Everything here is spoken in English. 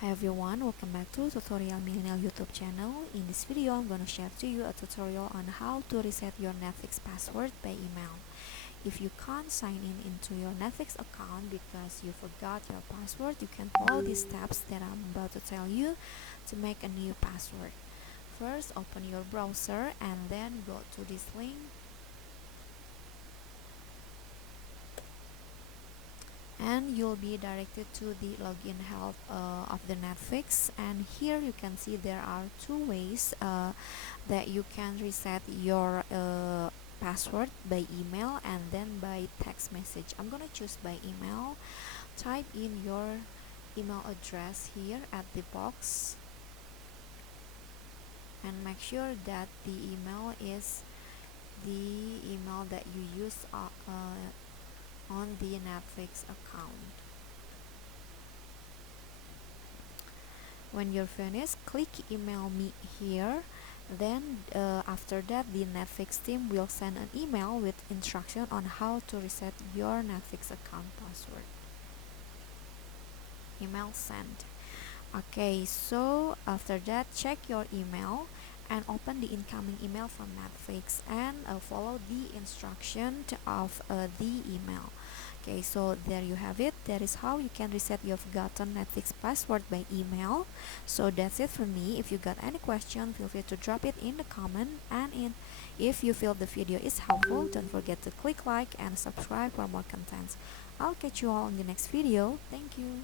Hi everyone, welcome back to Tutorial Millennial YouTube channel. In this video, I'm going to share to you a tutorial on how to reset your Netflix password by email. If you can't sign in into your Netflix account because you forgot your password, you can follow these steps that I'm about to tell you to make a new password. First, open your browser and then go to this link. And you'll be directed to the login help of the Netflix, and here you can see there are two ways that you can reset your password: by email and then by text message. I'm gonna choose by email. Type in your email address here at the box and make sure that the email is the email that you use on the Netflix account. When you're finished, click email me here. Then after that, the Netflix team will send an email with instruction on how to reset your Netflix account password. Email sent. Okay, so after that, check your email and open the incoming email from Netflix and follow the instruction of the email. Okay, so there you have it. That is how you can reset your forgotten Netflix password by email. So that's it for me. If you got any question, feel free to drop it in the comment. And if you feel the video is helpful, don't forget to click like and subscribe for more contents. I'll catch you all in the next video. Thank you.